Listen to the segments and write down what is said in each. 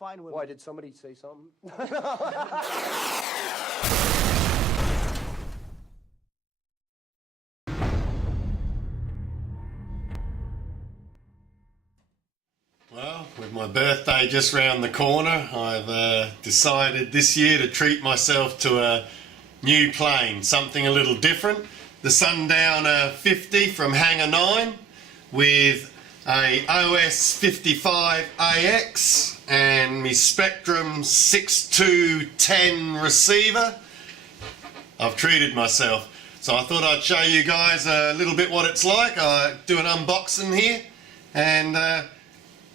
fine with Why, me. did somebody say something? Well, with my birthday just round the corner, I've decided this year to treat myself to a new plane, something a little different. The Sundowner 50 from Hangar 9 with a OS 55 AX and my Spectrum 6210 receiver. I've treated myself, so I thought I'd show you guys a little bit what it's like. I do an unboxing here and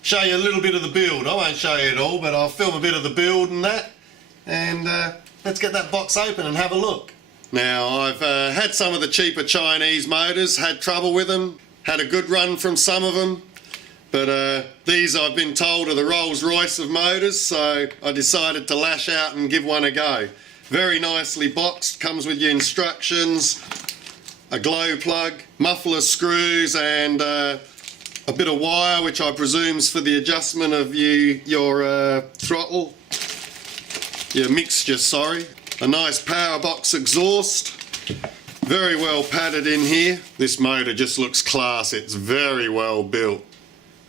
show you a little bit of the build. I won't show you it all, but I'll film a bit of the build and that, and let's get that box open and have a look. Now, I've had some of the cheaper Chinese motors, had trouble with them, had a good run from some of them, but these I've been told are the Rolls Royce of motors, so I decided to lash out and give one a go. Very nicely boxed, comes with your instructions, a glow plug, muffler screws, and a bit of wire, which I presume is for the adjustment of your throttle, your mixture, sorry. A nice power box exhaust, very well padded in here. This motor just looks class. It's very well built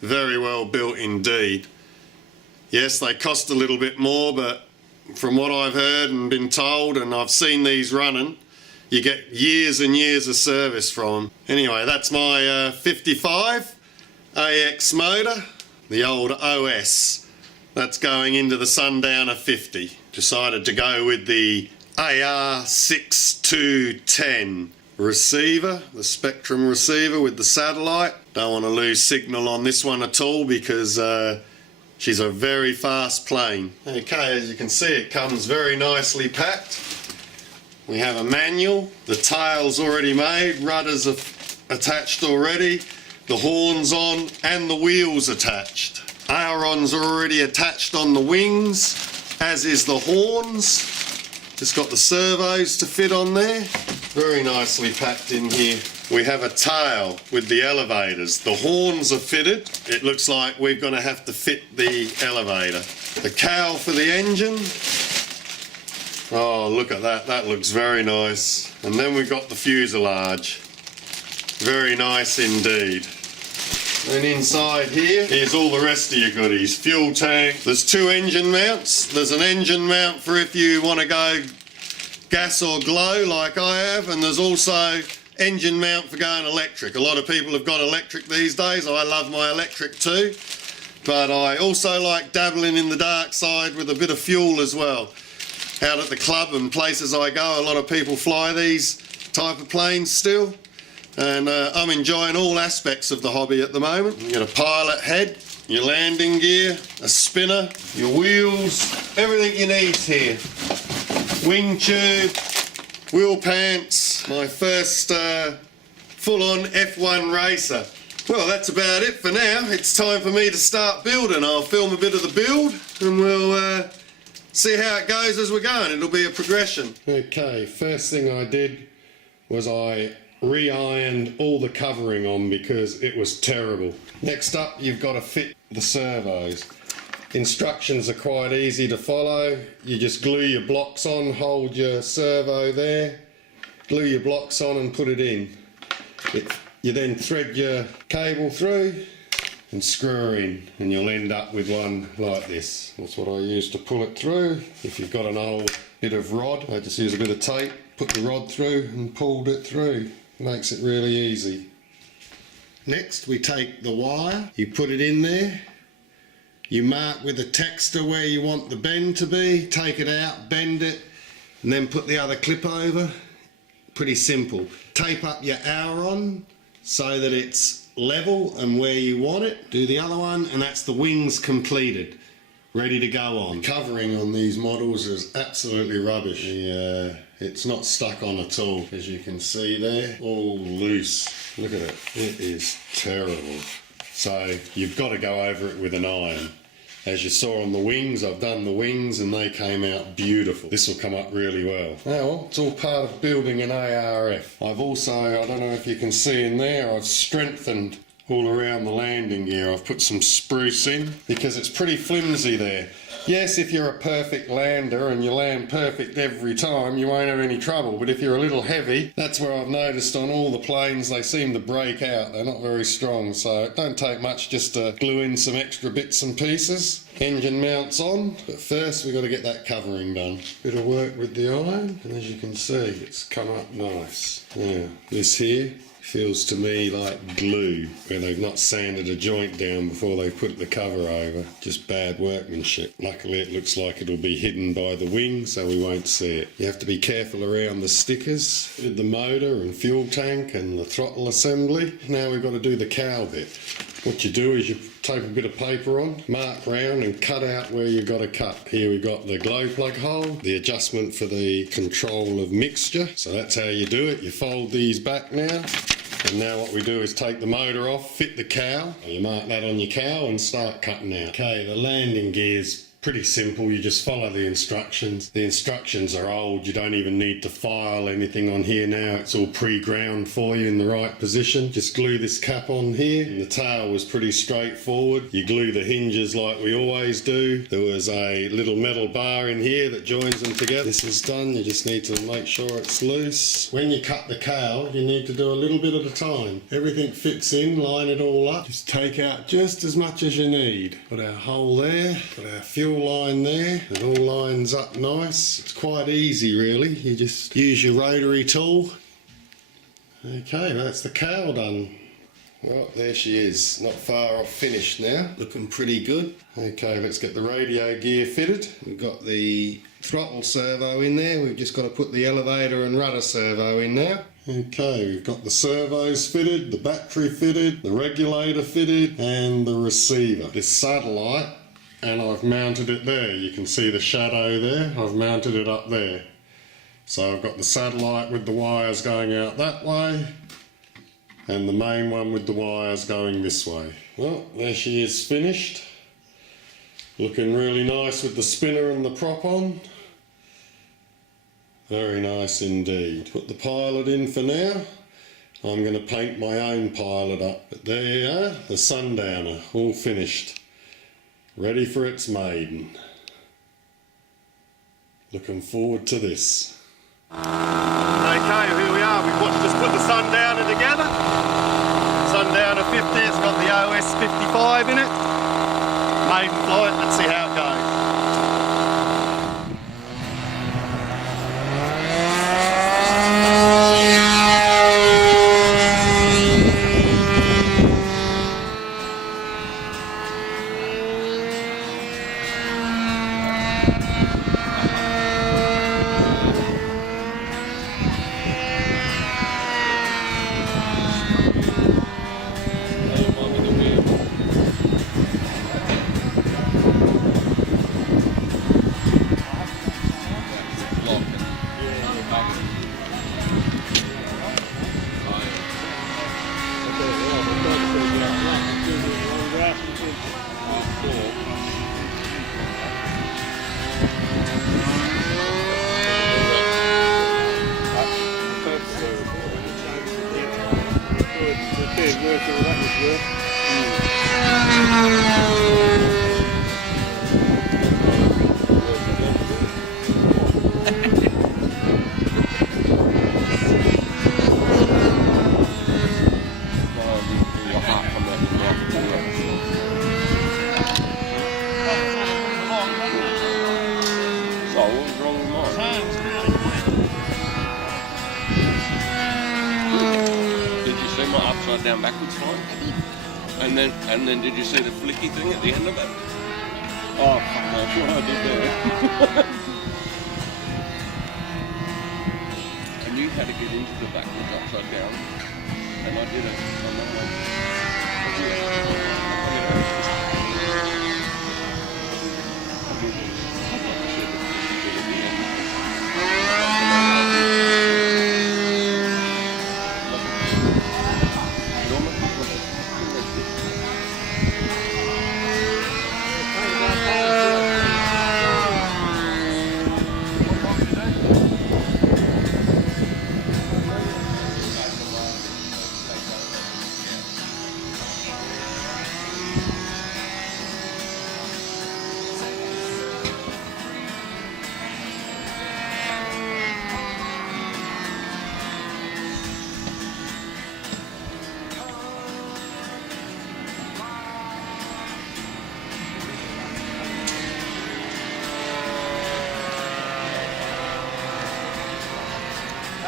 indeed. Yes, they cost a little bit more, but from what I've heard and been told, and I've seen these running, you get years and years of service from them. Anyway, that's my 55 AX motor, the old OS. That's going into the Sundowner 50. Decided to go with the AR6210 receiver, the Spectrum receiver with the satellite. Don't want to lose signal on this one at all because she's a very fast plane. Okay, as you can see, it comes very nicely packed. We have a manual, the tail's already made, rudders are attached already, the horns on and the wheels attached. Ailerons are already attached on the wings, as is the horns. Just got the servos to fit on there. Very nicely packed in here. We have a tail with the elevators. The horns are fitted. It looks like we're going to have to fit the elevator. The cowl for the engine. Oh, look at that. That looks very nice. And then we've got the fuselage. Very nice indeed. And inside here, here's all the rest of your goodies. Fuel tank. There's two engine mounts. There's an engine mount for if you want to go gas or glow like I have, and there's also engine mount for going electric. A lot of people have gone electric these days. I love my electric too, but I also like dabbling in the dark side with a bit of fuel as well. Out at the club and places I go, a lot of people fly these type of planes still. And I'm enjoying all aspects of the hobby at the moment. You get a pilot head, your landing gear, a spinner, your wheels, everything you need here. Wing tube, wheel pants, my first full-on F1 racer. Well, that's about it for now. It's time for me to start building. I'll film a bit of the build and we'll see how it goes as we're going. It'll be a progression. Okay, first thing I did was I re-ironed all the covering on because it was terrible. Next up, you've got to fit the servos. Instructions are quite easy to follow. You just glue your blocks on, hold your servo there, glue your blocks on and put it in. You then thread your cable through and screw her in, and you'll end up with one like this. That's what I use to pull it through. If you've got an old bit of rod, I just use a bit of tape, put the rod through and pulled it through. Makes it really easy. Next, we take the wire, you put it in there, you mark with a texter where you want the bend to be, take it out, bend it, and then put the other clip over. Pretty simple. Tape up your aileron so that it's level and where you want it. Do the other one, and that's the wings completed, ready to go on. The covering on these models is absolutely rubbish. It's not stuck on at all, as you can see there, all loose. Look at it, it is terrible. So you've got to go over it with an iron. As you saw on the wings, I've done the wings and they came out beautiful. This will come up really well. Now, well, it's all part of building an ARF. I've also, I don't know if you can see in there, I've strengthened all around the landing gear. I've put some spruce in because it's pretty flimsy there. Yes, if you're a perfect lander and you land perfect every time, you won't have any trouble. But if you're a little heavy, that's where I've noticed on all the planes they seem to break out. They're not very strong, so it don't take much just to glue in some extra bits and pieces. Engine mounts on, but first we've got to get that covering done. Bit of work with the iron, and as you can see, it's come up nice. Now, this here feels to me like glue, where they've not sanded a joint down before they've put the cover over. Just bad workmanship. Luckily it looks like it'll be hidden by the wing, so we won't see it. You have to be careful around the stickers with the motor and fuel tank and the throttle assembly. Now we've got to do the cow bit. What you do is you tape a bit of paper on, mark round and cut out where you've got to cut. Here we've got the glow plug hole, the adjustment for the control of mixture. So that's how you do it. You fold these back now. And now what we do is take the motor off, fit the cow. You mark that on your cow and start cutting out. Okay, the landing gear's pretty simple. You just follow the instructions. The instructions are old. You don't even need to file anything on here now. It's all pre-ground for you in the right position. Just glue this cap on here. And the tail was pretty straightforward. You glue the hinges like we always do. There was a little metal bar in here that joins them together. This is done. You just need to make sure it's loose. When you cut the cowl, you need to do a little bit at a time. Everything fits in, line it all up. Just take out just as much as you need. Put our hole there, put our fuel line there. It all lines up nice. It's quite easy really. You just use your rotary tool. Okay, that's the cowl done. Well, there she is. Not far off finished now. Looking pretty good. Okay, let's get the radio gear fitted. We've got the throttle servo in there. We've just got to put the elevator and rudder servo in now. Okay, we've got the servos fitted, the battery fitted, the regulator fitted, and the receiver. This satellite, and I've mounted it there. You can see the shadow there. I've mounted it up there. So I've got the satellite with the wires going out that way, and the main one with the wires going this way. Well, there she is finished. Looking really nice with the spinner and the prop on. Very nice indeed. Put the pilot in for now. I'm going to paint my own pilot up. But there you are, the Sundowner, all finished. Ready for its maiden. Looking forward to this. Okay, here we are. We've just put the Sundowner together. Sundowner 50, it's got the OS 55 in it. Maiden Flight, let's see how it goes. Down backwards fine. And then did you see the flicky thing at the end of it? Oh, I'm sure I did that. I knew how to get into the backwards upside down, and I did it on that one.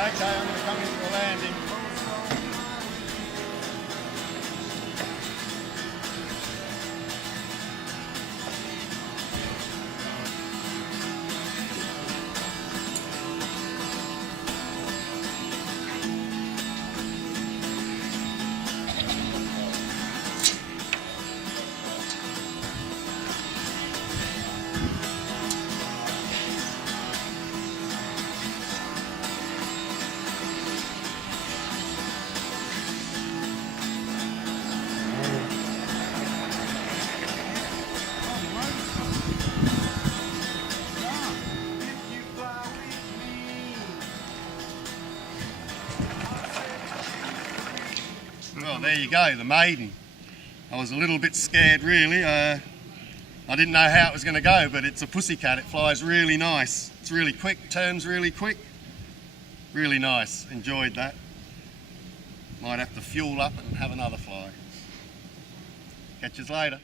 Okay, I'm going to come into the landing. Well, there you go, the Maiden. I was a little bit scared really. I didn't know how it was going to go, but it's a pussycat. It flies really nice. It's really quick, turns really quick. Really nice, enjoyed that. Might have to fuel up and have another fly. Catch us later.